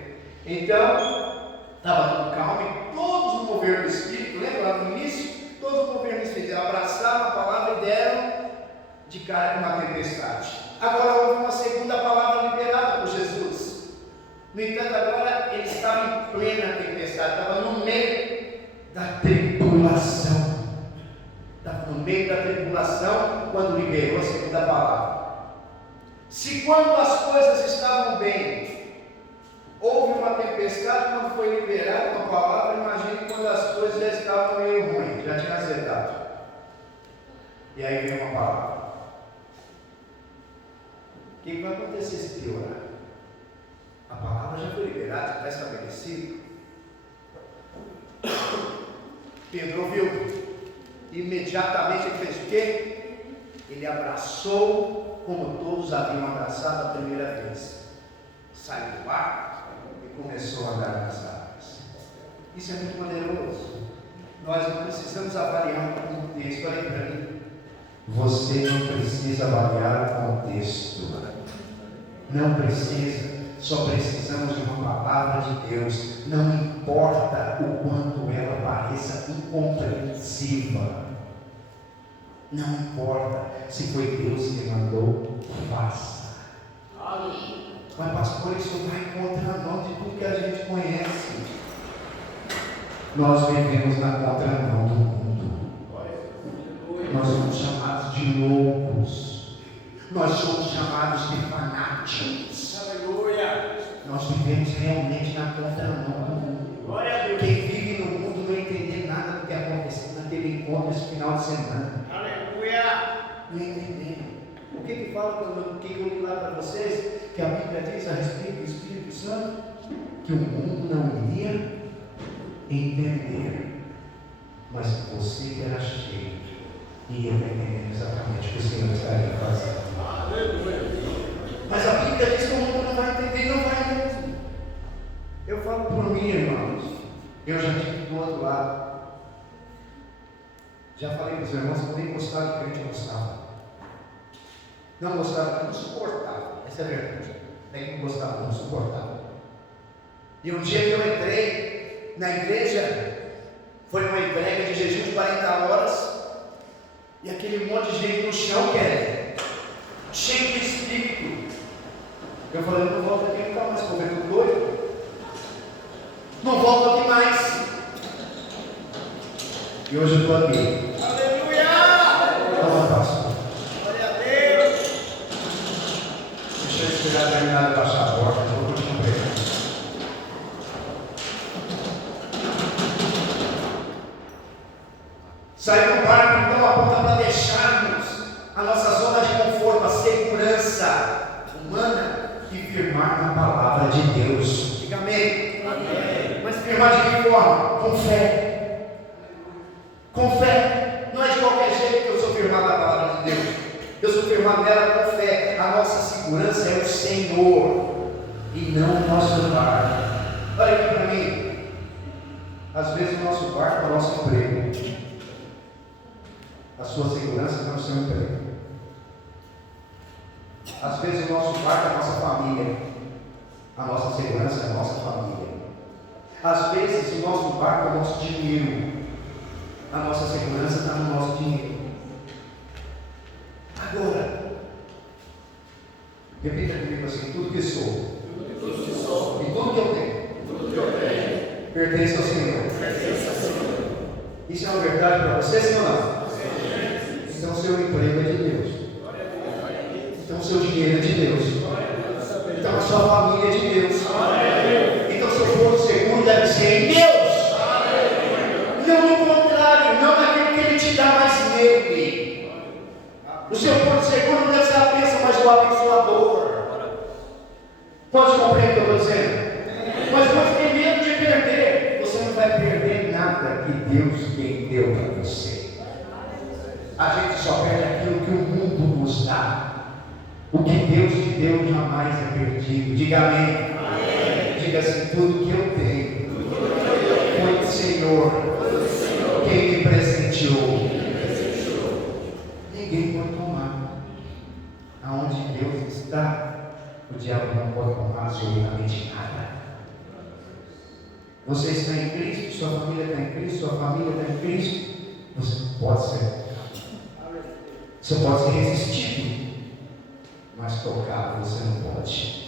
Então, estava tudo calmo e todos no mover do Espírito, lembra lá no início? Todos no mover do Espírito abraçaram a palavra e deram de cara com uma tempestade. Agora houve uma segunda palavra liberada por Jesus. No entanto, agora ele estava em plena tempestade, estava no meio da tribulação. Estava no meio da tribulação quando liberou a segunda palavra. Se quando as coisas estavam bem, houve uma tempestade, quando foi liberada uma palavra, imagine quando as coisas já estavam meio ruins, já tinha acertado. E aí vem uma palavra. O que vai acontecer se piorar? A palavra já foi liberada, já está estabelecido. Pedro ouviu. Imediatamente ele fez o quê? Ele abraçou como todos haviam abraçado a primeira vez. Saiu do barco e começou a andar nas águas. Isso é muito poderoso. Nós não precisamos avaliar o contexto. Olha para mim. Você não precisa avaliar o contexto. Não precisa. Só precisamos de uma palavra de Deus. Não importa o quanto ela pareça incompreensiva. Não importa se foi Deus que mandou, faça. Mas pastor, isso vai contra nós de tudo que a gente conhece. Nós vivemos na contramão do mundo. Nós somos chamados de loucos. Nós somos chamados de fanáticos. Nós vivemos realmente na contramão do mundo. Quem vive no mundo não entender nada do que aconteceu naquele encontro esse final de semana. Não entendendo. O que fala quando eu li lá para vocês? Que a Bíblia diz a respeito do Espírito Santo? Que o mundo não iria entender. Mas você que era cheio ia entender exatamente o que o Senhor estaria fazendo. Mas a Bíblia diz que o mundo não vai entender, não vai mesmo. Eu falo por mim, irmãos. Eu já estive do outro lado. Já falei para os irmãos que eu nem gostava de crente, eu gostava. Não gostava, não suportava. Essa é a verdade. Nem que não gostava, não suportava. E um dia que eu entrei na igreja, foi uma entrega de jejum de 40 horas, e aquele monte de gente no chão, cheio de espírito. Eu falei, não volto aqui nunca mais, vou ver tudo doido. Não volto aqui mais. E hoje eu estou aqui. Aleluia! Pastor. Glória a Deus. Deixa eu esperar terminar de baixar a porta, eu vou continuar pregando. Sair do barco então aponta para deixarmos a nossa zona de conforto, a segurança humana e firmar na palavra de Deus. Diga amém. Amém. Mas firmar de que forma? Com fé. Com fé. Não é de qualquer jeito que eu sou firmado na palavra de Deus. Eu sou firmado nela com fé. A nossa segurança é o Senhor e não o nosso barco. Olha aqui para mim. Às vezes o nosso barco é o nosso emprego. A sua segurança não é o seu emprego. Às vezes o nosso barco é a nossa família. A nossa segurança é a nossa família. Às vezes o nosso barco é o nosso dinheiro. A nossa segurança está no nosso dinheiro. Agora, repita comigo assim: tudo que sou, e tudo que eu tenho, pertence ao Senhor. Isso é uma verdade para você, sim ou não? Então seu emprego é de Deus. Então seu dinheiro é de Deus. Então a sua família é de Deus. Então seu porto seguro deve ser em Deus. Não no contrário, não naquilo que Ele te dá, mas nele. O seu porto seguro não deve ser a bênção, mas o abençoador. Pode compreender o que eu estou dizendo? Mas quando tem medo de perder, você não vai perder nada que Deus tem deu para você. A gente só perde aquilo que o mundo nos dá. O que Deus te deu jamais é perdido. Diga amém. Amém. Diga assim: tudo que eu tenho Senhor. Quem me presenteou. Ninguém pode tomar. Aonde Deus está, o diabo não pode tomar absolutamente nada. Você está em Cristo, sua família está em Cristo, sua família está em Cristo. Você pode ser. Você pode ser resistido, mas tocado você não pode.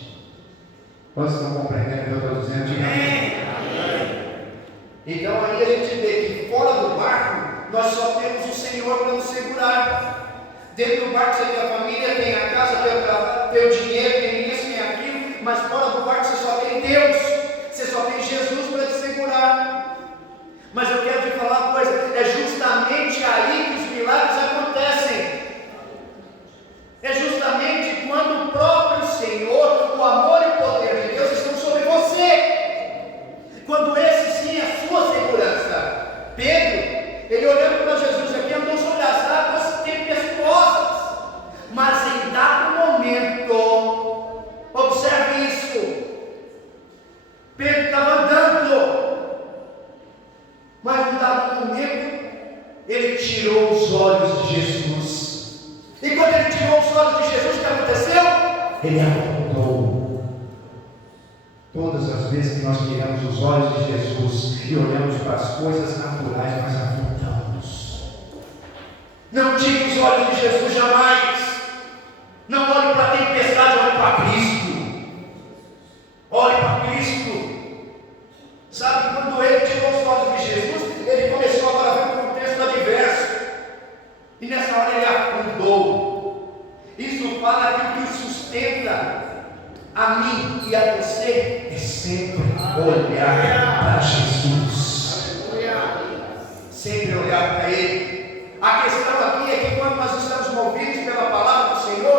Quantos estão compreendendo o que eu estou dizendo? Diga amém. Então aí a gente vê que fora do barco, nós só temos o Senhor para nos segurar. Dentro do barco você tem a família, tem a casa, tem o trabalho, tem o dinheiro, tem isso, tem aquilo, mas fora do barco você só tem Deus, você só tem Jesus para te segurar. Mas eu quero te falar uma coisa, é justamente aí que os milagres acontecem. É justamente quando o próprio Senhor, o amor e o poder de Deus estão sobre você. Quando esse sim é a sua segurança. Pedro, ele olhando para Jesus aqui, andou sobre as águas tempestuosas. Mas em dado momento, observe isso. Pedro estava andando, mas em dado momento, ele tirou os olhos de Jesus. E quando ele tirou os olhos de Jesus, o que aconteceu? Ele afundou. Todas as vezes que nós tiramos os olhos de Jesus e olhamos para as coisas naturais, nós afundamos. Não tire os olhos de Jesus jamais. Não olhe para a tempestade, olhe para Cristo. Olhe para Cristo. Sabe, quando ele tirou os olhos de Jesus, ele começou agora a ver um contexto adverso. E nessa hora ele afundou. Isso fala aquilo que sustenta a mim e a você é sempre olhar para Jesus. Sempre olhar para Ele. A questão aqui é que quando nós estamos movidos pela palavra do Senhor,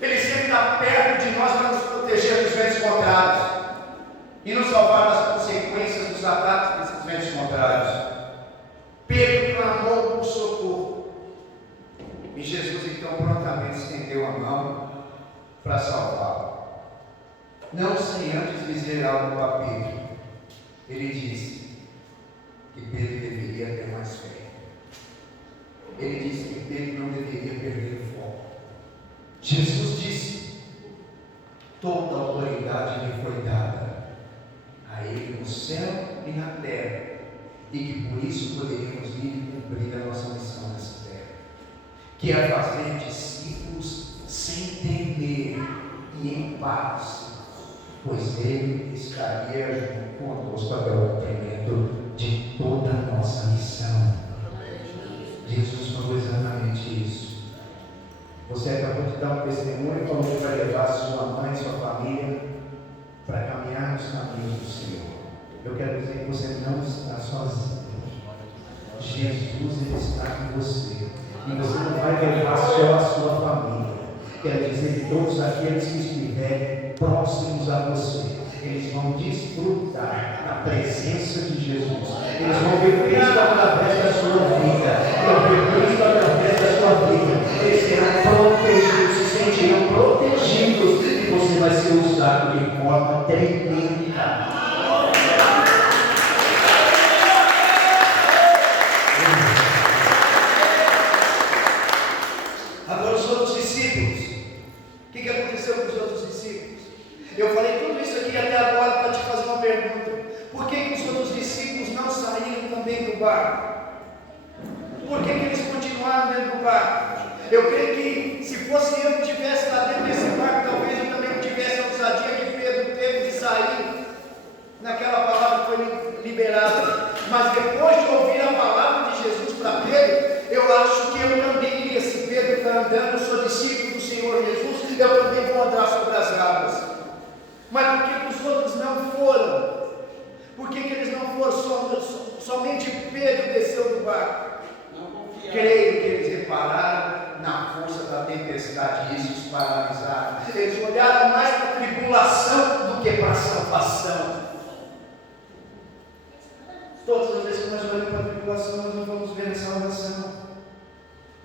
Ele sempre está perto de nós para nos proteger dos ventos contrários e nos salvar das consequências dos ataques desses ventos contrários. Pedro clamou por socorro. E Jesus então prontamente estendeu a mão para salvá-lo. Não sem antes dizer algo para Pedro. Ele disse que Pedro deveria ter mais fé. Ele disse que Pedro não deveria perder o foco. Jesus disse: toda a autoridade lhe foi dada a ele no céu e na terra, e que por isso poderíamos ir cumprir a nossa missão nessa terra, que é fazer discípulos sem temer e em paz, pois Ele estaria junto conosco até o cumprimento de toda a nossa missão. Jesus falou exatamente isso. Você acabou de dar um testemunho e falou que vai levar sua mãe e sua família para caminhar nos caminhos do Senhor. Eu quero dizer que você não está sozinho. Jesus, Ele está com você. E você não vai levar só a sua família. Quero dizer que todos aqueles que estiverem próximos a você, eles vão desfrutar da presença de Jesus. Eles vão ver Cristo através da sua vida. Vão ver Cristo através da sua vida. Eles serão protegidos, se sentirão protegidos. E você vai ser usado de forma tremenda. Agora os outros discípulos. O que aconteceu com os outros discípulos? Eu falei tudo isso aqui até agora para te fazer uma pergunta. Por que os outros discípulos não saíram também do barco? Por que eles continuaram dentro do barco? Eu creio que se fosse eu que estivesse lá dentro desse barco, talvez eu também não tivesse a ousadia que Pedro teve de sair naquela palavra que foi liberada. Mas depois de ouvir a palavra de Jesus para Pedro, eu acho que eu também iria. Se Pedro está andando, eu sou discípulo do Senhor Jesus, eu também vou andar sobre as águas. Mas por que os outros não foram? Por que eles não foram? Somente Pedro desceu do barco. Creio que eles repararam na força da tempestade e isso os paralisaram. Eles olharam mais para a tribulação do que para a salvação. Todas as vezes que nós olhamos para a tribulação, nós não vamos ver a salvação.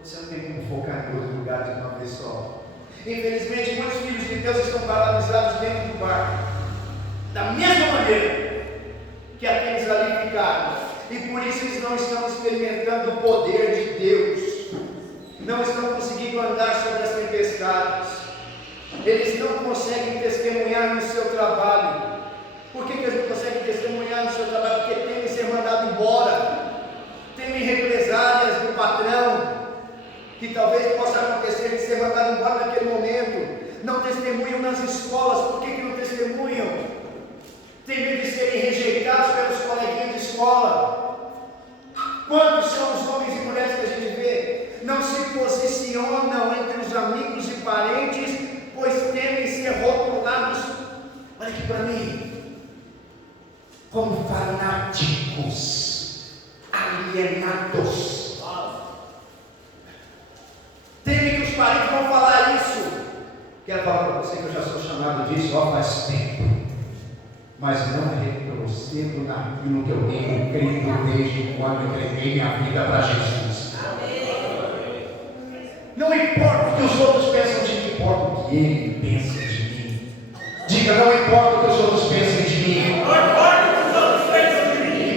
Você não tem como focar em dois lugares de uma vez só. Infelizmente, muitos filhos de Deus estão paralisados dentro do barco. Da mesma maneira que aqueles ali ficaram. E por isso eles não estão experimentando o poder de Deus. Não estão conseguindo andar sobre as tempestades. Eles não conseguem testemunhar no seu trabalho. Por que eles não conseguem testemunhar no seu trabalho? Porque temem ser mandado embora. Temem represálias do patrão, que talvez possa acontecer de ser mandado embora naquele momento. Não testemunham nas escolas. Por que não testemunham? Tem medo de serem rejeitados pelos coleguinhas de escola. Quantos são os homens e mulheres que a gente vê? Não se posicionam entre os amigos e parentes, pois temem ser rotulados. Olha aqui para mim. Como fanáticos, alienados. Temem que os parentes vão falar isso. Quero falar para você que eu já sou chamado disso faz tempo. Mas não retrocedo naquilo que eu tenho crido desde quando entreguei minha vida para Jesus. Não importa o que os outros pensam de mim, importa o que Ele pensa de mim. Diga, não importa o que os outros pensam de mim.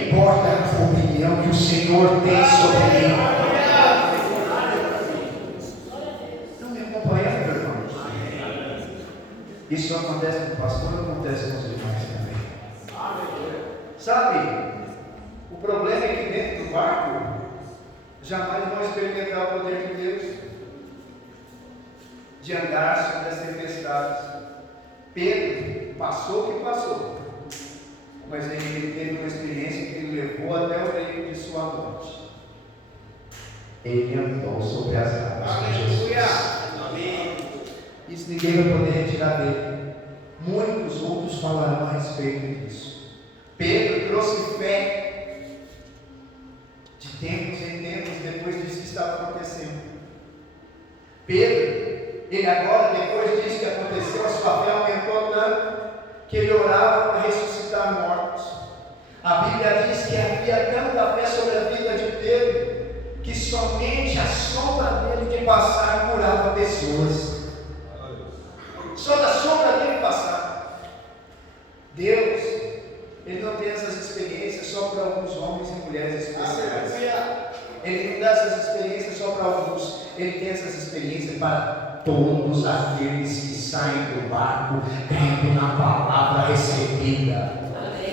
Importa a opinião que o Senhor tem sobre mim. Não me acompanha, meu irmão. Isso acontece com o pastor, acontece com os demais também. Sabe, o problema é que dentro do barco jamais vão experimentar o poder de Deus, de andar sobre as tempestades. Pedro passou o que passou, mas ele teve uma experiência que ele levou até o meio de sua morte. Ele andou sobre as águas com Jesus. Isso ninguém vai poder retirar dele. Muitos outros falarão a respeito disso. Pedro trouxe fé de tempos em tempos depois disso que estava acontecendo. Pedro, ele agora, depois disso que aconteceu, a sua fé aumentou tanto que ele orava para ressuscitar mortos. A Bíblia diz que havia tanta fé sobre a vida de Pedro que somente a sombra dele que passar curava pessoas. Só da sombra dele passar. Deus, Ele não tem essas experiências só para alguns homens e mulheres especiais. Ele não dá essas experiências só para alguns. Ele tem essas experiências para todos aqueles que saem do barco crendo na palavra recebida.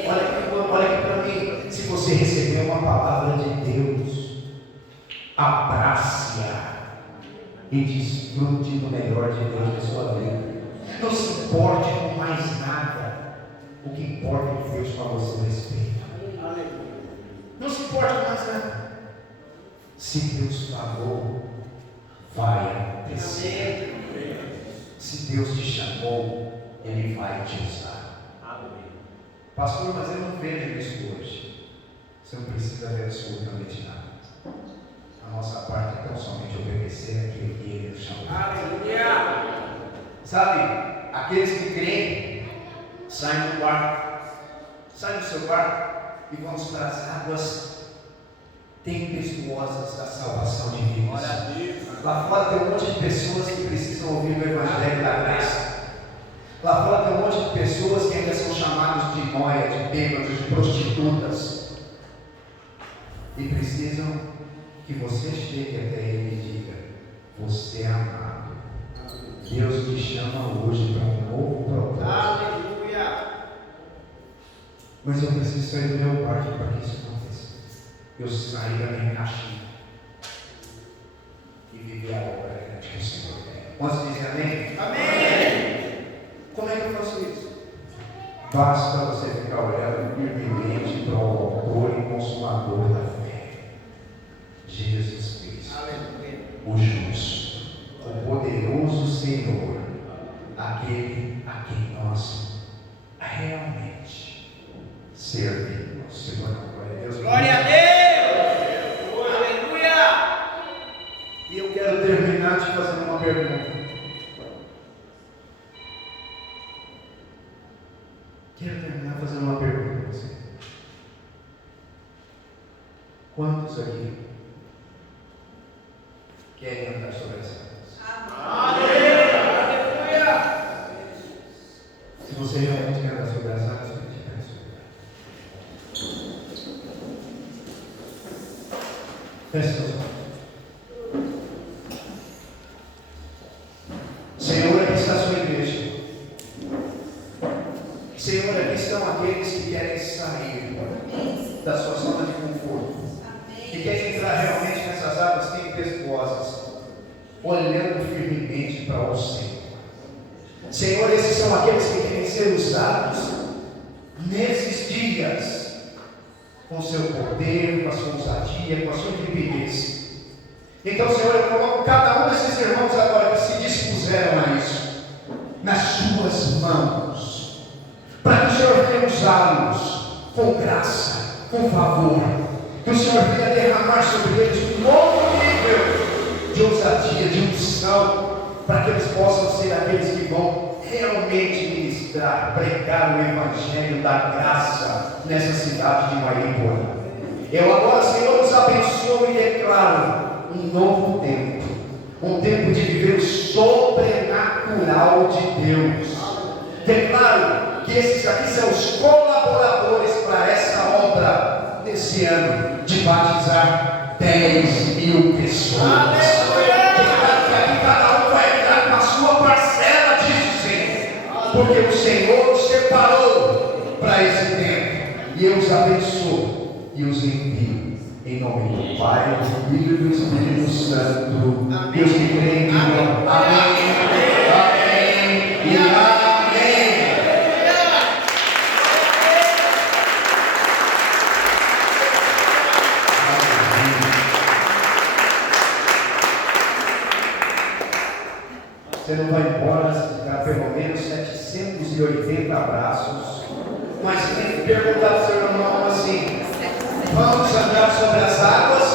Olha aqui para mim. Se você receber uma palavra de Deus, abrace-a e desfrute do melhor de Deus na sua vida. Não se importe com mais nada. O que importa é que Deus falou a seu respeito. Não se importe com mais nada. Se Deus falou, vai acontecer. Se Deus te chamou, Ele vai te usar. Pastor, mas eu não vejo isso hoje. Você não precisa ver absolutamente nada. A nossa parte é tão somente obedecer aquilo que Ele nos chamou. Aleluia! Sabe, aqueles que creem, saem do barco, saem do seu barco e vão para as águas tempestuosas da salvação de vidas. Lá fora tem um monte de pessoas que precisam ouvir o Evangelho da graça. Lá fora tem um monte de pessoas que ainda são chamados de nóia, de bêbados, de prostitutas. E precisam que você chegue até Ele e diga: você é amado. Deus te chama hoje para um novo propósito. Aleluia! Mas eu preciso sair do meu barco para que isso aconteça. Eu sair da minha caixinha e viver a obra grande que o Senhor tem. Posso dizer amém? Amém! Como é que eu faço isso? Basta você ficar olhando firmemente para o autor e consumador da fé, Jesus Cristo. Aleluia! O justo, o poderoso Senhor, aquele a quem nós realmente servimos. Senhor, glória a Deus. Glória a Deus! Aleluia! E eu quero terminar te fazendo uma pergunta. Quero terminar fazendo uma pergunta para você. Quantos aqui querem andar sobre essa água? Aleluia! Se você realmente quer andar sobre as águas, eu te peço. Feche seus olhos. Senhor, aqui está a sua igreja. Senhor, aqui estão aqueles que querem sair da sua zona de conforto, que querem entrar realmente nessas águas tempestuosas, olhando firmemente para o Senhor. Senhor, esses são aqueles que querem ser usados nesses dias, com seu poder, com a sua ousadia, com a sua intrepidez. Então, Senhor, eu coloco cada um desses irmãos agora que se dispuseram a isso, nas suas mãos, para que o Senhor venha usá-los com graça, com favor, que o Senhor venha derramar sobre eles um novo nível de ousadia, de unção, para que eles possam ser aqueles que vão realmente ministrar, pregar o Evangelho da graça nessa cidade de Mariporã. Eu agora, Senhor, os abençoo e declaro um novo tempo, um tempo de viver o sobrenatural de Deus. Declaro que esses aqui são os colaboradores para essa obra nesse ano de batizar 10.000 pessoas. Declaro que aqui cada um vai entrar com a sua parcela disso, Senhor, porque o Senhor os separou para esse tempo, e eu os abençoo e os envio. Em nome do Pai, do Filho e do Espírito Santo. Deus que crê, digam amém, amém e amém. Você não vai embora se ficar pelo menos 780 abraços. Mas tem que perguntar para o seu irmão assim: vamos andar sobre as águas?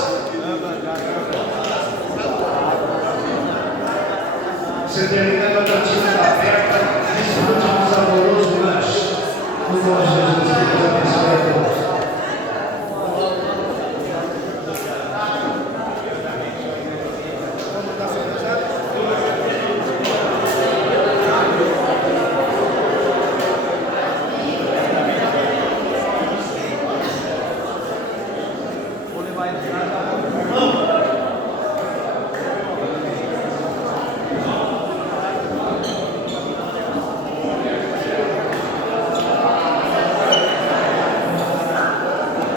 Você termina